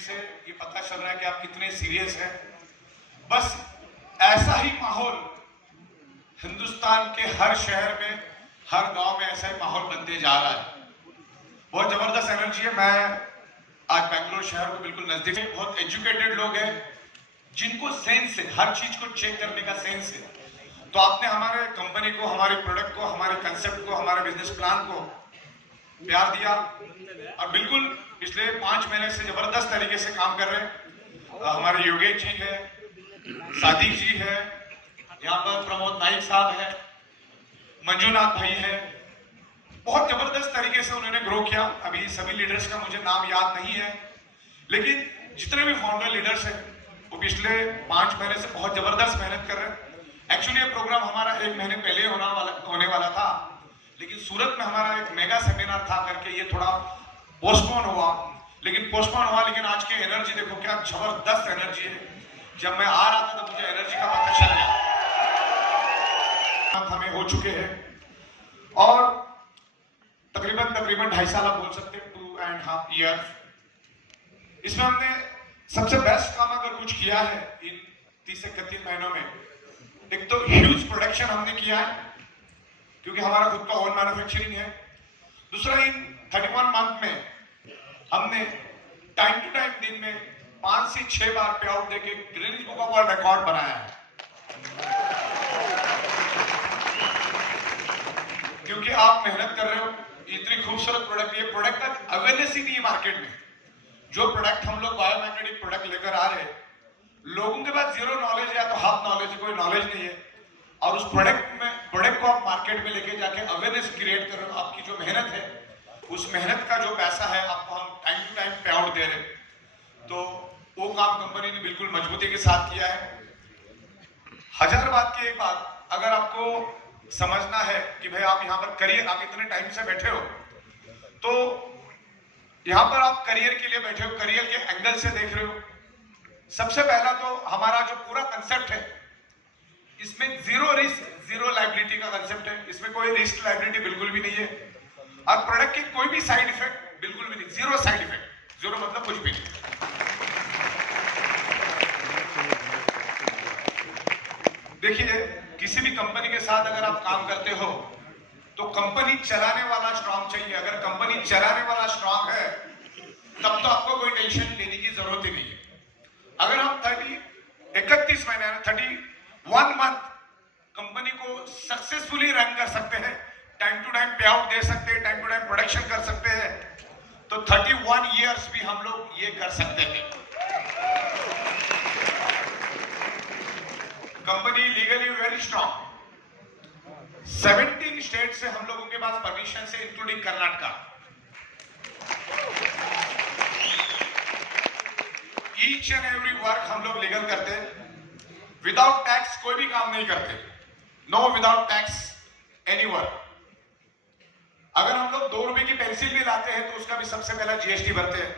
से ये पता चल रहा है कि आप कितने सीरियस हैं। बस ऐसा ही माहौल हिंदुस्तान के हर शहर में, हर गांव में ऐसा ही माहौल बनते जा रहा है। बहुत जबरदस्त एनर्जी है। मैं आज बेंगलोर शहर को बिल्कुल नजदीक है। बहुत एजुकेटेड लोग हैं जिनको सेंस है, हर चीज को चेक करने का सेंस है। तो आपने हमारे कंपनी को, हमारे प्रोडक्ट को, हमारे कंसेप्ट को, हमारे बिजनेस प्लान को प्यार दिया और बिल्कुल पिछले 5 महीने से जबरदस्त तरीके से काम कर रहे हैं। हमारे योगेश जी है, सादिक जी है, यहाँ पर प्रमोद नाइक साहब है, मंजूनाथ भाई है। बहुत जबरदस्त तरीके से उन्होंने ग्रो किया। अभी सभी लीडर्स का मुझे नाम याद नहीं है, लेकिन जितने भी फाउंडर लीडर्स हैं वो पिछले 5 महीने से बहुत जबरदस्त मेहनत कर रहे हैं। एक्चुअली ये प्रोग्राम हमारा 1 महीने पहले होने वाला था, लेकिन सूरत में हमारा एक मेगा सेमिनार था करके ये थोड़ा पोस्टपोन हुआ। लेकिन आज की एनर्जी देखो, क्या जबरदस्त एनर्जी है। जब मैं आ रहा था तो मुझे एनर्जी का पता चल गया। हमें हो चुके हैं और तकरीबन 2.5 साल आप बोल सकते हैं, 2.5 ईयर। इसमें हमने सबसे बेस्ट काम अगर कुछ किया है इन 30 से 31 महीनों में, एक तो ह्यूज प्रोडक्शन हमने किया है क्योंकि हमारा खुद का ओन मैन्युफैक्चरिंग है। दूसरा, इन 31 मंथ में हमने टाइम टू टाइम दिन में 5 से 6 बार पे आउट देके Guinness book of world record बनाया है। क्योंकि आप मेहनत कर रहे हो, इतनी खूबसूरत प्रोडक्ट, ये प्रोडक्ट का अवेयरनेस ही नहीं है मार्केट में। जो प्रोडक्ट हम लोग बायोमैग्नेटिक प्रोडक्ट लेकर आ रहे हैं, लोगों के पास जीरो नॉलेज है या तो हाफ नॉलेज, कोई नॉलेज नहीं है। और उस प्रोडक्ट को आप मार्केट में लेके जाके अवेयरनेस क्रिएट कर रहे हो। आपकी जो मेहनत है, उस मेहनत का जो पैसा है आपको हम टाइम टू टाइम पे आउट दे रहे हैं। तो वो काम कंपनी ने बिल्कुल मजबूती के साथ किया है। हजार बात की एक बात, अगर आपको समझना है कि भाई आप यहाँ पर करियर, आप इतने टाइम से बैठे हो, तो यहाँ पर आप करियर के लिए बैठे हो, करियर के एंगल से देख रहे हो। सबसे पहला तो हमारा जो पूरा कंसेप्ट है, इसमें जीरो रिस्क जीरो लायबिलिटी का कंसेप्ट है। इसमें कोई रिस्क लायबिलिटी बिल्कुल भी नहीं है और प्रोडक्ट के कोई भी साइड इफेक्ट बिल्कुल भी नहीं, जीरो साइड इफेक्ट। जीरो मतलब कुछ भी नहीं। देखिए, किसी भी कंपनी के साथ अगर आप काम करते हो तो कंपनी चलाने वाला स्ट्रांग चाहिए। अगर कंपनी चलाने वाला स्ट्रांग है तब तो आपको कोई टेंशन लेने की जरूरत ही नहीं है। अगर हम 31 महीने 31 मंथ कंपनी को सक्सेसफुली रन कर सकते हैं, टाइम टू टाइम पे आउट दे सकते हैं, टाइम टू टाइम प्रोडक्शन कर सकते हैं, तो 31 ईयर्स भी हम लोग ये कर सकते हैं। Company legally very strong. 17 state से हम लोगों के पास परमिशन से, including Karnataka. Each and every work हम लोग लीगल करते हैं। विदाउट टैक्स कोई भी काम नहीं करते। No without tax any work. अगर हम लोग 2 रुपए की पेंसिल भी लाते हैं तो उसका भी सबसे पहला जीएसटी भरते हैं।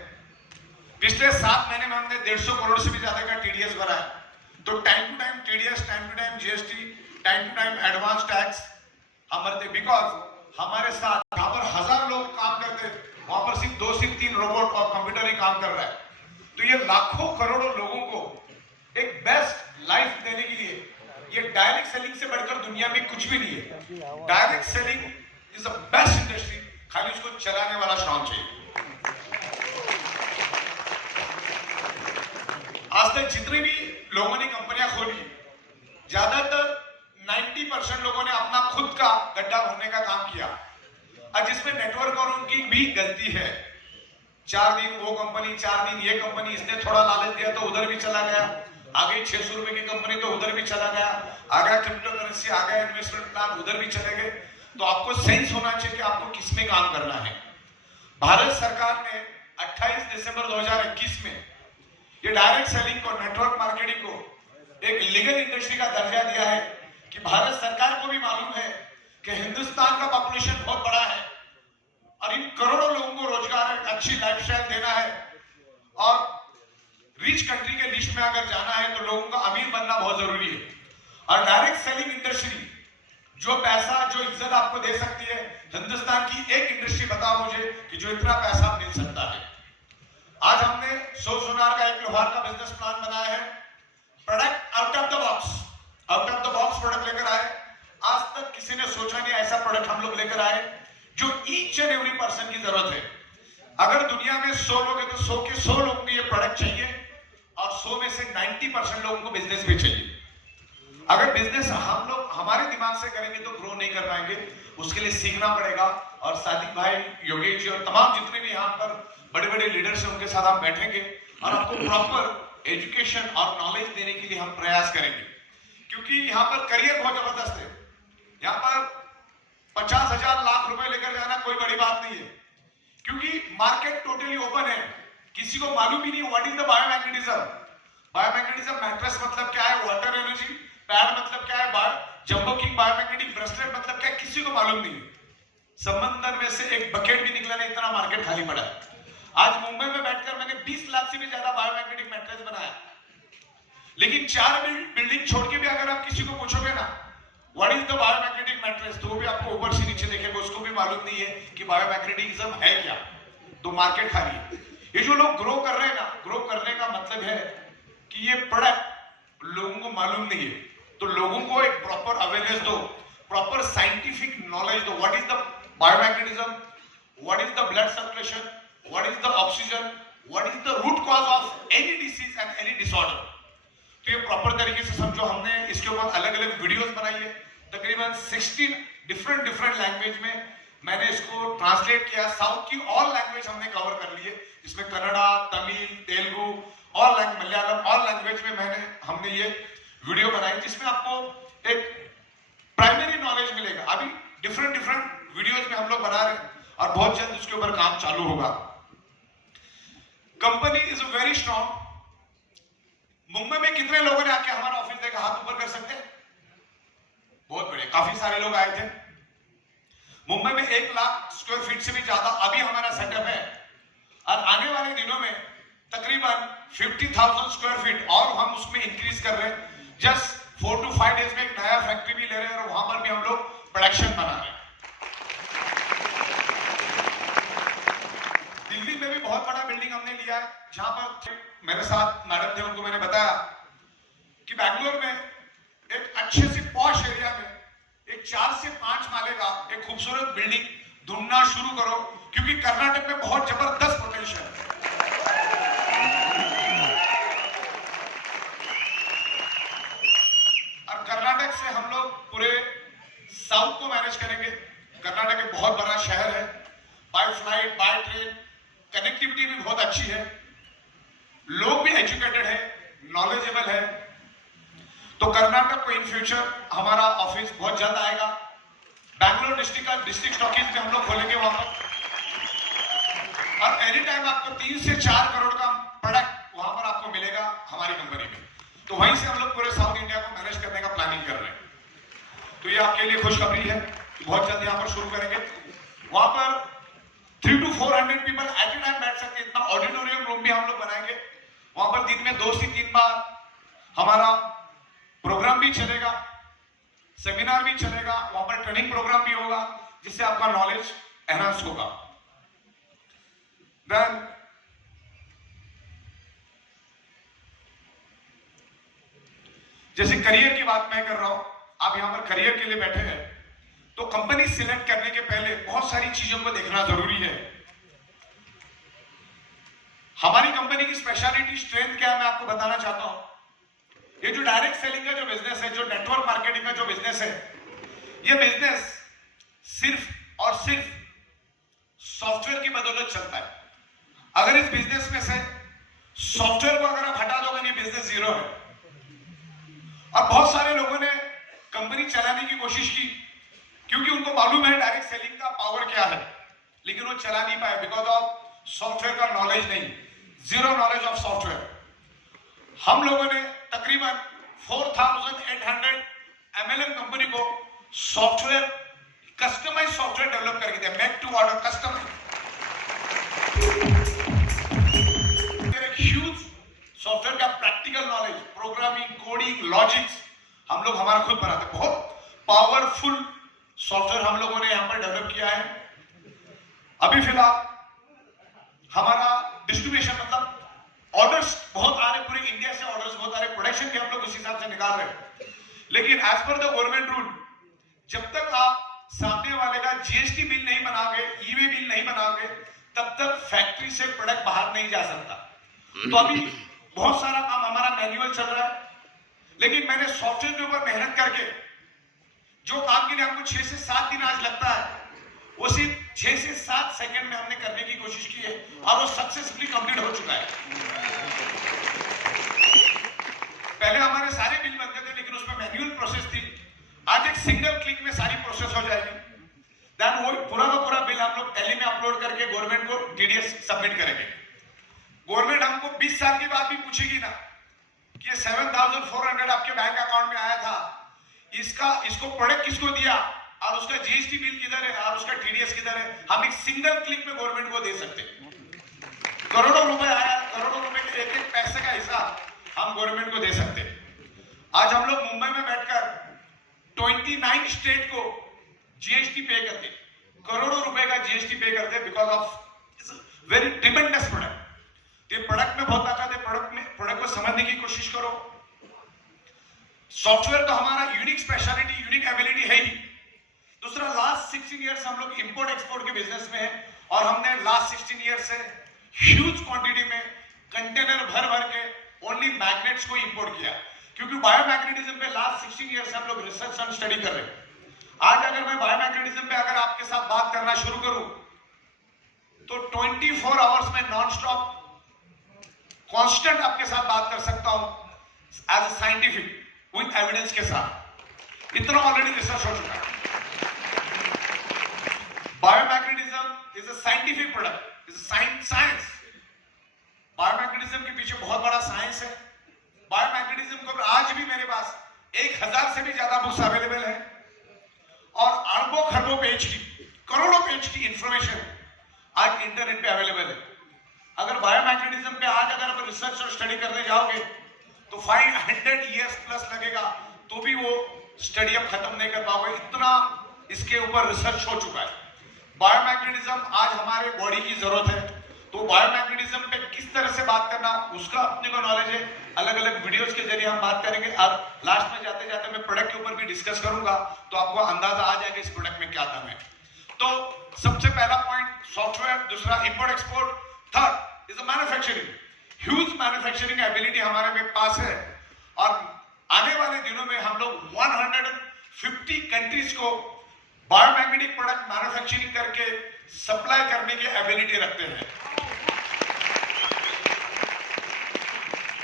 पिछले 7 महीने में हमने 150 करोड़ से भी ज्यादा का टीडीएस भरा है। तो time to time TDS, time to time GST, time to time advance tax हम भरते। बिकॉज हमारे साथ जहां पर 1000 लोग काम करते हैं, वहां पर सिर्फ 2 से 3 रोबोट और कंप्यूटर ही काम कर रहा है। तो ये लाखों करोड़ों लोगों को एक बेस्ट लाइफ देने के लिए, ये डायरेक्ट सेलिंग से बढ़कर दुनिया में कुछ भी नहीं है। Direct selling is the best industry. खाली उसको चलाने वाला स्ट्रांग चाहिए। आज तक जितने भी लोगों ने कंपनियां खोली, ज्यादातर 90% लोगों ने अपना खुद का गड्ढा भरने का काम किया, और जिसमें नेटवर्क और उनकी भी गलती है। 4 दिन वो कंपनी, 4 दिन ये कंपनी, इसने थोड़ा लालच दिया तो उधर भी चला गया। आगे 600 रुपए की कंपनी तो उधर भी चला गया। आ गया क्रिप्टो करेंसी, आ गया इन्वेस्टमेंट प्लान, उधर भी चले गए। तो आपको सेंस होना चाहिए कि आपको किस में काम करना है। भारत सरकार ने 28 दिसंबर 2021 में ये डायरेक्ट सेलिंग को, नेटवर्क मार्केटिंग को एक लीगल इंडस्ट्री का दर्जा दिया है कि भारत सरकार को भी मालूम है कि हिंदुस्तान का पॉपुलेशन बहुत बड़ा है और इन करोड़ों लोगों को रोजगार, अच्छी लाइफस्टाइल देना है। और रिच कंट्री के लिस्ट में अगर जाना है तो लोगों का अमीर बनना बहुत जरूरी है। और डायरेक्ट सेलिंग इंडस्ट्री जो पैसा, जो इज्जत आपको दे सकती है, हिंदुस्तान की एक इंडस्ट्री बताओ मुझे कि जो इतना पैसा मिल सकता है। आज हमने सोनार का एक लोहार का बिजनेस प्लान बनाया है। Product out of the box product लेकर आए। आज तक किसी ने सोचा नहीं ऐसा प्रोडक्ट हम लोग लेकर आए जो ईच एंड एवरी पर्सन की जरूरत है। अगर दुनिया में 100 लोग हैं तो 100 के 100 लोगों को ये प्रोडक्ट चाहिए और 100 में से 90% लोगों को बिजनेस भी चाहिए। अगर बिजनेस हम लोग हमारे दिमाग से करेंगे तो ग्रो नहीं कर पाएंगे, उसके लिए सीखना पड़ेगा। और सादिक भाई, योगेश जी और तमाम जितने भी यहाँ पर बड़े बड़े लीडर्स हैं उनके साथ हम बैठेंगे और आपको प्रॉपर एजुकेशन और नॉलेज देने के लिए हम प्रयास करेंगे। क्योंकि यहाँ पर करियर बहुत जबरदस्त है। यहाँ पर 50,000 लाख रुपए लेकर जाना कोई बड़ी बात नहीं है, क्योंकि मार्केट टोटली ओपन है। किसी को मालूम ही नहीं what is the biomagnetism. Biomagnetism mattress मतलब क्या है, वाटर एनर्जी पैड मतलब क्या है, जंबो किंग बायोमैग्नेटिक ब्रेसलेट मतलब क्या है, किसी को मालूम नहीं है। समंदर में से एक बकेट भी निकला नहीं, इतना मार्केट खाली पड़ा है। आज मुंबई में बैठकर मैंने 20 लाख से भी ज्यादा बायोमैग्नेटिक मैट्रेस बनाया, लेकिन 4 बिल्डिंग छोड़ के भी अगर आप किसी को पूछोगे ना what is the biomagnetic mattress, तो वो भी आपको ऊपर से नीचे देखेगा, उसको भी मालूम नहीं है कि बायोमैग्नेटिज्म है क्या। तो मार्केट खाली है। ये जो लोग ग्रो कर रहे हैं ना, ग्रो करने का मतलब है कि ये प्रोडक्ट लोगों को मालूम नहीं है, तो लोगों को एक प्रॉपर अवेयरनेस दो, प्रॉपर साइंटिफिक नॉलेज दो। What is the biomagnetism, what is the blood circulation, what is the oxygen, what is the root cause of any disease and any disorder. तो ये प्रॉपर तरीके से समझो। हमने इसके ऊपर अलग अलग वीडियोस बनाई है, तकरीबन 16 डिफरेंट लैंग्वेज में मैंने इसको ट्रांसलेट किया। साउथ की ऑल लैंग्वेज हमने कवर कर ली है, इसमें कन्नड़ा, तमिल, तेलुगु, मलयालम ऑल लैंग्वेज में हमने ये वीडियो बनाई, जिसमें आपको एक प्राइमरी नॉलेज मिलेगा। अभी डिफरेंट वीडियोस में हम लोग बना रहे हैं और बहुत जल्द उसके ऊपर काम चालू होगा। Company is very strong. Mumbai में कितने लोगों ने आके हमारा ऑफिस देखा, हाथ ऊपर कर सकते हैं? बहुत बढ़िया, काफी सारे लोग आए थे। मुंबई में 1 लाख स्क्वायर फीट से भी ज्यादा अभी हमारा सेटअप है और आने वाले दिनों में तकरीबन 50,000 स्क्वायर फीट और हम उसमें इंक्रीज कर रहे हैं। जस्ट 4 to 5 डेज में एक नया फैक्ट्री भी ले रहे हैं और वहां पर भी हम लोग प्रोडक्शन बना रहे हैं। दिल्ली में भी बहुत बड़ा बिल्डिंग हमने लिया है, जहां पर मेरे साथ मैडम थे, उनको मैंने बताया कि बैंगलोर में एक अच्छे से पॉश एरिया में एक 4 से 5 माले का एक खूबसूरत बिल्डिंग ढूंढना शुरू करो, क्योंकि कर्नाटक में बहुत जबरदस्त पोटेंशियल है। और कर्नाटक से हम लोग पूरे साउथ को मैनेज करेंगे। कर्नाटक एक बहुत बड़ा शहर है, by flight by train connectivity भी बहुत अच्छी है, लोग भी एजुकेटेड है, नॉलेजेबल है। तो कर्नाटक को इन फ्यूचर हमारा ऑफिस बहुत जल्द आएगा। बैंगलोर डिस्ट्रिक्ट का डिस्ट्रिक्ट स्टॉकीज भी हम लोग खोलेंगे वहां पर, और एनी टाइम आपको 3 से 4 करोड़ का प्रोडक्ट वहां पर आपको मिलेगा हमारी कंपनी में। तो वहीं से हम लोग पूरे साउथ इंडिया को मैनेज करने का प्लानिंग कर रहे हैं। तो ये आपके लिए खुशखबरी है कि बहुत जल्द यहाँ पर शुरू करेंगे। वहां पर 300 to 400 people at A time बैठ सकते हैं, इतना ऑडिटोरियम रूम भी हम लोग बनाएंगे। वहां पर दिन में 2 से 3 बार हमारा प्रोग्राम भी चलेगा, सेमिनार भी चलेगा, वहां पर ट्रेनिंग प्रोग्राम भी होगा, जिससे आपका नॉलेज एनहांस होगा। देन जैसे करियर की बात मैं कर रहा हूं, आप यहां पर करियर के लिए बैठे हैं, तो कंपनी सिलेक्ट करने के पहले बहुत सारी चीजों को देखना जरूरी है। हमारी कंपनी की स्पेशलिटी स्ट्रेंथ क्या है मैं आपको बताना चाहता हूं। ये जो डायरेक्ट सेलिंग का जो बिजनेस है, जो नेटवर्क मार्केटिंग का जो बिजनेस है, ये बिजनेस सिर्फ और सिर्फ सॉफ्टवेयर की बदौलत चलता है। अगर इस बिजनेस में से सॉफ्टवेयर को अगर आप हटा दोगे, ये बिजनेस जीरो है। और बहुत सारे लोगों ने कंपनी चलाने की कोशिश की, क्योंकि उनको मालूम है डायरेक्ट सेलिंग का पावर क्या है, लेकिन वो चला नहीं पाए बिकॉज ऑफ सॉफ्टवेयर का नॉलेज नहीं, जीरो नॉलेज ऑफ सॉफ्टवेयर। हम लोगों ने तकरीबन 4,800 MLM कंपनी को सॉफ्टवेयर, कस्टमाइज सॉफ्टवेयर डेवलप करके दिया, make to order customize. Huge software का practical knowledge, programming, coding, logics हम लोग हमारा खुद बनाते हैं। बहुत पावरफुल सॉफ्टवेयर हम लोगों ने यहां पर डेवलप किया है। अभी फिलहाल हमारा डिस्ट्रीब्यूशन मतलब ऑर्डर्स बहुत आ रहे, पूरे इंडिया से ऑर्डर्स बहुत आ रहे, प्रोडक्शन भी हम लोग उस हिसाब से निकाल रहे हैं। लेकिन as per the government rule, जब तक आप सामने वाले का जीएसटी बिल नहीं बनाओगे, ईवे बिल नहीं बनाओगे, तब तक फैक्ट्री से प्रोडक्ट बाहर नहीं जा सकता। तो अभी बहुत सारा काम हमारा मैन्युअल चल रहा है, लेकिन मैंने सॉफ्टवेयर के ऊपर मेहनत करके जो काम के लिए हमको 6 से 7 दिन आज लगता है, वो सिर्फ 6 से 7 सेकंड में हमने करने की कोशिश की है और वो सक्सेसफुली कंप्लीट हो चुका है। पहले हमारे सारे बिल बनते थे, लेकिन उसमें मैन्युअल प्रोसेस थी। आज एक सिंगल क्लिक में सारी प्रोसेस हो जाएगी। देन वो पूरा का पूरा बिल हम लोग टैली में अपलोड करके गवर्नमेंट को टीडीएस सबमिट करेंगे। गवर्नमेंट हमको 20 साल के बाद भी पूछेगी ना कि ये 7,400 आपके बैंक अकाउंट में आया था, इसको प्रोडक्ट किसको दिया और उसका जीएसटी बिल किधर है और उसका टीडीएस किधर है। हम एक सिंगल क्लिक में गवर्नमेंट को दे सकते हैं। करोड़ों रुपए आया, करोड़ों रुपए के एक एक पैसे का हिसाब हम गवर्नमेंट को दे सकते हैं। आज हम लोग मुंबई में बैठकर 29 स्टेट को जीएसटी पे करते, करोड़ों रुपए का जीएसटी पे करते, because of very tremendous product. ये प्रोडक्ट में बहुत ताकत है, प्रोडक्ट को समझने की कोशिश करो। सॉफ्टवेयर तो हमारा यूनिक स्पेशलिटी, यूनिक एबिलिटी है ही। दूसरा, लास्ट 16 ईयर्स हम लोग इंपोर्ट एक्सपोर्ट के बिजनेस में है और हमने लास्ट 16 ईयर्स से ह्यूज क्वांटिटी में कंटेनर भर भर के ओनली मैग्नेट्स को इंपोर्ट किया, क्योंकि बायोमैग्नेटिज्म पे लास्ट 16 ईयर्स से हम लोग रिसर्च एंड स्टडी कर रहे हैं। आज अगर मैं बायोमैग्नेटिज्म पे अगर आपके साथ बात करना शुरू करूं तो 24 आवर्स में नॉन स्टॉप कांस्टेंट आपके साथ बात कर सकता हूं as a scientific with evidence के साथ। इतना ऑलरेडी रिसर्च हो चुका है। Biomagnetism is a scientific product, is a science. Biomagnetism के पीछे बहुत बड़ा साइंस है। बायोमैग्नेटिज्म को आज भी मेरे पास 1000 से भी ज्यादा बुक्स अवेलेबल है और अरबों खरबों पेज की, करोड़ों पेज की इंफॉर्मेशन आज इंटरनेट पे अवेलेबल है। अगर बायोमैग्नेटिज्म पे आज अगर आप रिसर्च और स्टडी करने जाओगे तो 500 ईयर्स प्लस लगेगा, तो भी वो स्टडी अब खत्म नहीं कर पाओगे, इतना इसके ऊपर रिसर्च हो चुका है। बायोमैग्नेटिज्म आज हमारे बॉडी की जरूरत है, तो बायोमैग्नेटिज्म पे किस तरह से बात करना उसका अपने को नॉलेज है। अलग अलग वीडियोस के जरिए हम बात करेंगे और लास्ट में जाते जाते मैं प्रोडक्ट के ऊपर भी डिस्कस करूंगा, तो आपको अंदाजा आ जाएगा इस प्रोडक्ट में क्या दम है। तो सबसे पहला पॉइंट सॉफ्टवेयर, दूसरा import export, third is manufacturing. Huge manufacturing ability हमारे में पास है और आने वाले दिनों में हम लोग 150 कंट्रीज को बायोमैग्नेटिक प्रोडक्ट मैन्युफैक्चरिंग करके सप्लाई करने की एबिलिटी रखते हैं।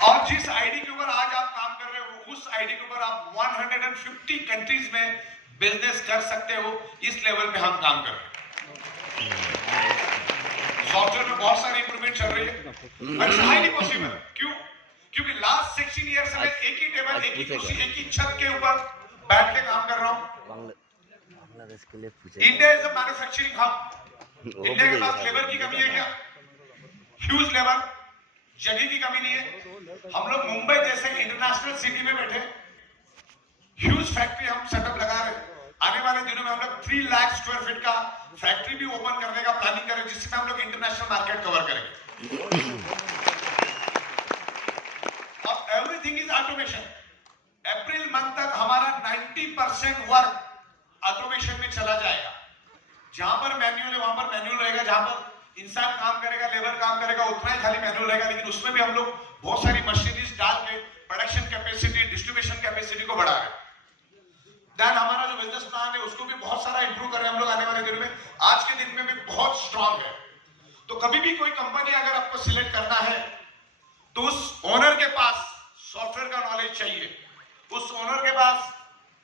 और जिस आईडी के ऊपर आज आप काम कर रहे हो, उस आईडी के ऊपर आप 150 कंट्रीज में बिजनेस कर सकते हो। इस लेवल पे हम काम कर रहे हैं। सॉफ्टवेयर में बहुत सारी इंप्रूवमेंट चल रही है, बट इट्स हाईली पॉसिबल। क्यों? क्योंकि लास्ट 16 ईयर से मैं एक ही टेबल, एक ही कुर्सी, एक ही छत के ऊपर बैठ के काम कर रहा हूं। India is a manufacturing hub. India के पास लेबर की कमी है क्या? ह्यूज लेबर, जगह की कमी नहीं है। हम लोग मुंबई जैसे इंटरनेशनल सिटी में बैठे ह्यूज फैक्ट्री हम सेटअप लगा रहे हैं। आने वाले दिनों में हम लोग 3 लाख स्क्वायर फीट का फैक्ट्री भी ओपन करने का प्लानिंग करें, जिससे हम लोग इंटरनेशनल मार्केट कवर करेंगे। अब everything is automation. April month तक हमारा 90% वर्क ऑटोमेशन में चला जाएगा। जहां पर मैन्युअल है वहां पर मैन्युअल रहेगा, जहां पर इंसान काम करेगा, लेबर काम करेगा, उतना ही खाली मैन्युअल रहेगा। लेकिन उसमें भी हम लोग बहुत सारी मशीनरीज डाल के प्रोडक्शन कैपेसिटी, डिस्ट्रीब्यूशन कैपेसिटी को बढ़ा रहे हैं। देन हमारा जो बिजनेस प्लान है उसको भी बहुत सारा इंप्रूव कर रहे हैं हम लोग आने वाले दिनों में। आज के दिन में भी बहुत स्ट्रांग है। तो कभी भी कोई कंपनी अगर आपको सिलेक्ट करना है तो उस ओनर के पास सॉफ्टवेयर का नॉलेज चाहिए, उस ओनर के पास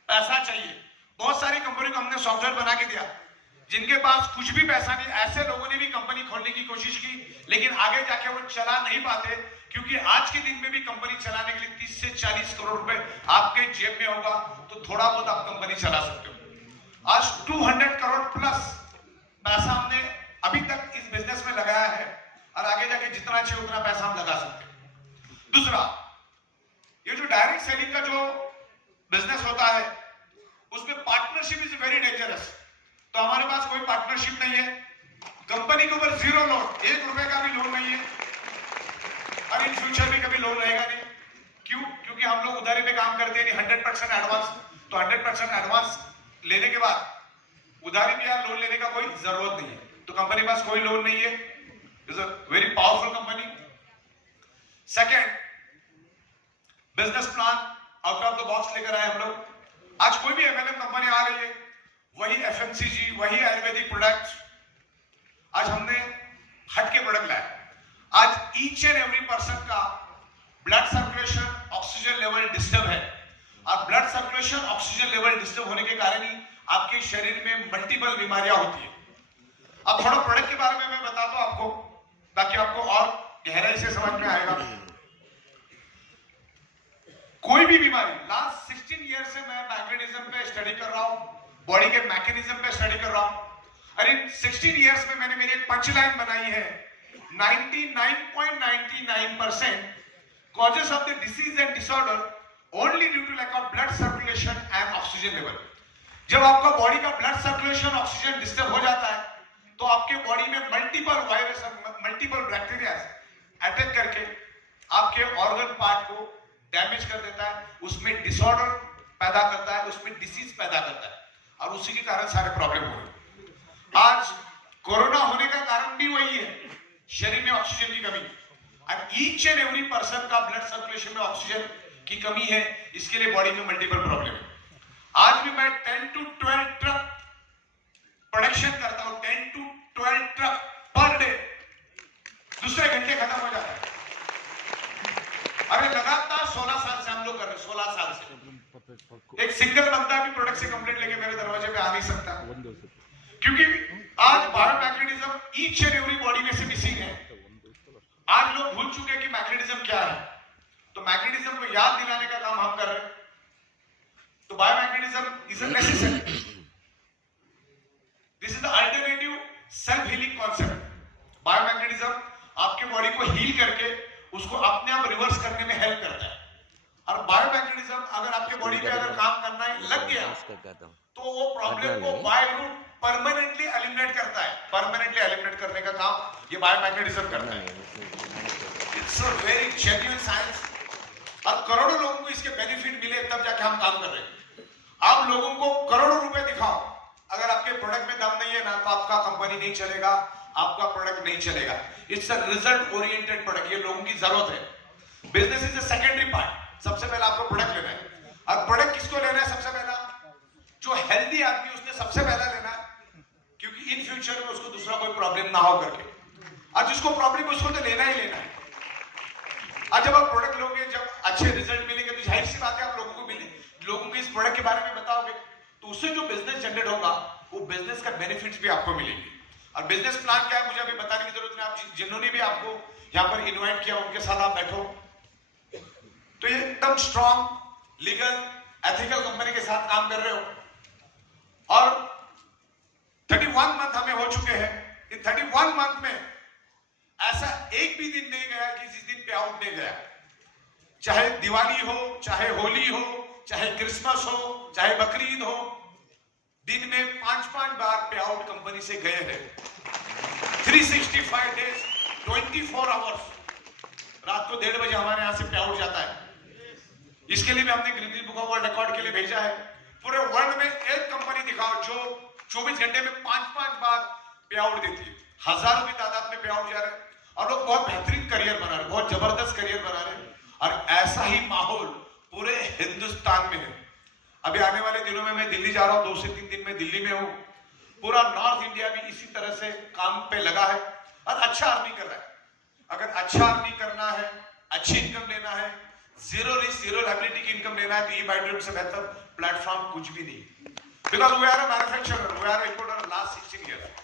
पैसा चाहिए। बहुत सारी कंपनी को हमने सॉफ्टवेयर बना के दिया, जिनके पास कुछ भी पैसा नहीं, ऐसे लोगों ने भी कंपनी खोलने की कोशिश की, लेकिन आगे जाके वो चला नहीं पाते, क्योंकि आज के दिन में भी कंपनी चलाने के लिए 30 से 40 करोड़ रुपए आपके जेब में होगा तो थोड़ा बहुत आप कंपनी चला सकते हो। आज 200 करोड़ प्लस पैसा हमने अभी तक इस बिजनेस में लगाया है और आगे जाके जितना चाहिए उतना पैसा हम लगा सकते हैं। दूसरा, ये जो डायरेक्ट सेलिंग का जो बिजनेस होता है उसमें पार्टनरशिप इज वेरी डेंजरस। तो हमारे पास कोई पार्टनरशिप नहीं है। कंपनी के ऊपर 0 लोन, 1 रुपए का भी लोन नहीं है। अब इन फ्यूचर में कभी लोन रहेगा नहीं। क्यों? क्योंकि हम लोग उधारी पे काम करते हैं नहीं, 100% एडवांस। तो 100% एडवांस लेने के बाद उधारी पे यार लोन लेने का कोई जरूरत नहीं है। तो कंपनी के पास कोई लोन नहीं है। Is a very powerful company. Second, business plan out of the box लेकर आए हम लोग। आज कोई भी एमएलएम कंपनी आ रही है, वही एफएमसीजी, वही आयुर्वेदिक प्रोडक्ट्स, आज हमने हटके प्रोडक्ट लाया। आज ईच एंड एवरी पर्सन का blood circulation, oxygen level disturb है, और blood circulation, oxygen level disturb होने के कारण ही आपके शरीर में मल्टीपल बीमारियां होती है। अब थोड़ा प्रोडक्ट के बारे में मैं बताता हूं आपको, ताकि आपको और गहराई से समझ में आएगा। कोई भी बीमारी, लास्ट 16 ईयर से मैं मैकेनिज्म पे स्टडी कर रहा हूं, बॉडी के मैकेनिज्म पे स्टडी कर रहा हूं। और इन 16 ईयर्स में मैंने मेरी एक पंचलाइन बनाई है, 99.99% causes of the disease and disorder only due to lack of blood circulation and oxygen level। जब आपका बॉडी का ब्लड सर्कुलेशन, ऑक्सीजन डिस्टर्ब हो जाता है, तो आपके बॉडी में multiple virus, multiple bacteria attack करके आपके ऑर्गन पार्ट को डैमेज कर देता है, उसमें डिसऑर्डर पैदा करता है, उसमें डिसीज पैदा करता है, और उसी के कारण सारे प्रॉब्लम हो रहे हैं। आज कोरोना होने का कारण भी वही है, शरीर में ऑक्सीजन की कमी। और ईच एंड एवरी पर्सन का ब्लड सर्कुलेशन में ऑक्सीजन की कमी है, इसके लिए बॉडी में मल्टीपल प्रॉब्लम है। आज भी मैं 10 to 12 ट्रक प्रोडक्शन करता हूं, 10 to 12 ट्रक पर डे, दूसरे घंटे खत्म हो जाता है। अरे लगातार 16 साल से हम लोग कर रहे हैं, 16 साल से। एक सिंगल बंदा भी प्रोडक्ट से कंप्लेंट लेके मेरे दरवाजे पे आ नहीं सकता, क्योंकि आज biomagnetism each and every body में से मिसिंग है। आज लोग भूल चुके हैं कि मैग्नेटिज्म क्या है, तो मैग्नेटिज्म को याद दिलाने का काम हम कर रहे हैं। तो biomagnetism is a necessary, this is the alternative self healing concept. Biomagnetism आपके बॉडी को हील करके उसको अपने आप रिवर्स करने में हेल्प करता है। और बायोमैग्नेटिज्म अगर आपके बॉडी पे अगर काम करना लग गया, तो वो प्रॉब्लम को बाय रूट परमानेंटली एलिमिनेट करता है। परमानेंटली एलिमिनेट करने का काम ये बायोमैग्नेटिज्म करता है। It's a very genuine science, और करोड़ों लोगों को इसके बेनिफिट मिले, तब जाके हम काम कर रहे हैं। आप लोगों को करोड़ों रुपए दिखाओ, अगर आपके प्रोडक्ट में दम नहीं है ना, तो आपका कंपनी नहीं चलेगा, आपका प्रोडक्ट नहीं चलेगा। It's a result oriented product, ये लोगों की जरूरत है। Business is a secondary part, सबसे पहले आपको प्रोडक्ट लेना है। और प्रोडक्ट किसको लेना है? सबसे पहला जो हेल्दी आदमी, उसने सबसे पहला लेना है, क्योंकि इन फ्यूचर में उसको दूसरा कोई प्रॉब्लम ना हो करके। और जिसको प्रॉब्लम है उसको तो लेना ही लेना है। और जब आप प्रोडक्ट लोगे, जब अच्छे रिजल्ट मिलेंगे, तो जाहिर सी बात है आप लोगों को मिले, लोगों को इस प्रोडक्ट के बारे में बताओगे, तो उससे जो बिजनेस जनरेट होगा, वो बिजनेस का बेनिफिट्स भी आपको मिलेंगे। और बिजनेस प्लान क्या है मुझे अभी बताने की जरूरत नहीं, आप जिन्होंने भी आपको यहाँ पर इन्वाइट किया उनके साथ आप बैठो, तो ये एकदम स्ट्रॉन्ग, लीगल, एथिकल कंपनी के साथ काम कर रहे हो। और 31 मंथ हमें हो चुके हैं। इन 31 मंथ में ऐसा एक भी दिन नहीं गया कि जिस दिन पे आउट नहीं गया, चाहे दिवाली हो, चाहे होली हो, चाहे क्रिसमस हो, चाहे बकरीद हो, दिन में 5-5 बार पे आउट कंपनी से गए हैं। 365 डेज, 24 आवर्स, रात को 1:30 बजे हमारे यहां से पे आउट जाता है। इसके लिए भी हमने Guinness book of world record के लिए भेजा है। पूरे वर्ल्ड में एक कंपनी दिखाओ जो 24 घंटे में 5-5 बार पे आउट देती है। हजारों की तादाद में पे आउट जा रहे हैं, और लोग बहुत बेहतरीन करियर बना रहे हैं, बहुत जबरदस्त करियर बना रहे हैं। और ऐसा ही माहौल पूरे हिंदुस्तान में है। अभी आने वाले दिनों में मैं दिल्ली जा रहा हूं, 2 से 3 दिन में दिल्ली में हूं। पूरा नॉर्थ इंडिया भी इसी तरह से काम पे लगा है और अच्छा अर्निंग कर रहा है। अगर अच्छा अर्निंग करना है, अच्छी इनकम लेना है, जीरो रिस्क, जीरो लायबिलिटी की इनकम लेना है, तो ई-बाइट्रिप से बेहतर प्लेटफॉर्म कुछ भी नहीं। Because we are a manufacturer, we are importer last 16 year.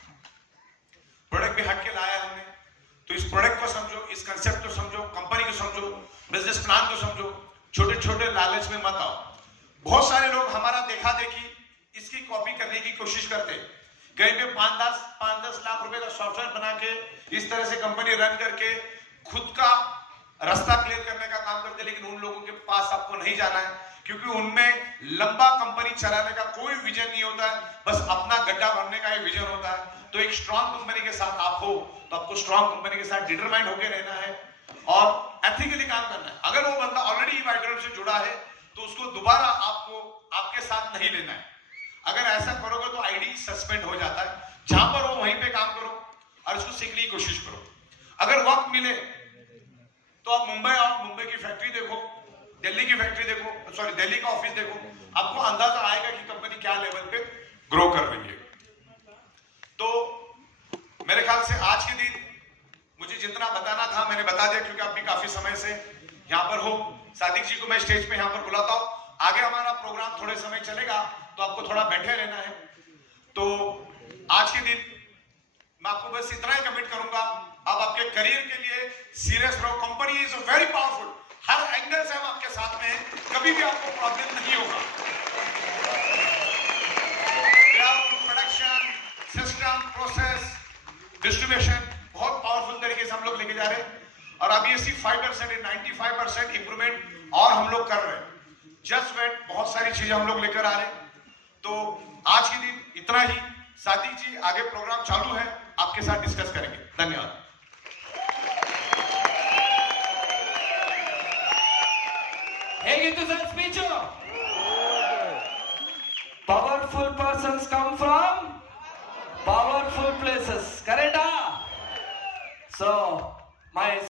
Product भी हट के लाया हमने, तो इस प्रोडक्ट को समझो, इस कंसेप्ट को समझो, कंपनी को समझो, बिजनेस प्लान को समझो, छोटे छोटे लालच में मत आओ। बहुत सारे लोग हमारा देखा देखी इसकी कॉपी करने की कोशिश करते, कहीं पे 5-10 लाख रुपए का सॉफ्टवेयर बना के इस तरह से कंपनी रन करके खुद का रास्ता क्लियर करने का काम करते, लेकिन उन लोगों के पास आपको नहीं जाना है, क्योंकि उनमें लंबा कंपनी चलाने का कोई विजन नहीं होता है, बस अपना गड्ढा भरने का ही विजन होता है। तो एक स्ट्रांग कंपनी के साथ आप हो, तो आपको स्ट्रांग कंपनी के साथ डिटरमाइंड होकर रहना है। और एथिकली काम करना है। अगर वो बंदा ऑलरेडी ई-वाइग्रेंट से जुड़ा है तो उसको दोबारा आपको आपके साथ नहीं लेना है। अगर ऐसा करोगे तो आईडी सस्पेंड हो जाता है। जहां पर हो वहीं पे काम करो और उसको सीखने की कोशिश करो। अगर वक्त मिले तो आप मुंबई आओ, मुंबई की फैक्ट्री देखो, दिल्ली की फैक्ट्री देखो, सॉरी दिल्ली का ऑफिस देखो, आपको अंदाजा आएगा कि कंपनी क्या लेवल पे ग्रो कर रही है। तो मेरे ख्याल से आज के दिन मुझे जितना बताना था मैंने बता दिया, क्योंकि आप भी काफी समय से यहाँ पर हो। सादिक जी को मैं स्टेज पे यहाँ पर बुलाता हूँ। आगे हमारा प्रोग्राम थोड़े समय चलेगा तो आपको थोड़ा बैठे रहना है। तो आज के दिन मैं आपको बस इतना ही कमिट करूंगा, आप आपके करियर के लिए सीरियस रहो। Company is very powerful, her angle से हम आपके साथ में हैं, कभी भी आपको प्रॉब्लम नहीं होगा। प्रोडक्शन सिस्टम, प्रोसेस, डिस्ट्रीब्यूशन बहुत पावरफुल तरीके से हम लोग लेके जा रहे हैं। और अभी ये 5% 95% इंप्रूवमेंट और हम लोग कर रहे हैं। जस्ट वेट, बहुत सारी चीजें हम लोग लेकर आ रहे हैं। तो आज के दिन इतना ही। सादिक जी आगे प्रोग्राम चालू है, आपके साथ डिस्कस करेंगे। धन्यवाद। ಹೇಗಿತ್ತು sir speech? Powerful persons come from powerful places, ಕರೆಕ್ಟಾ? ಸೊ ಮೈ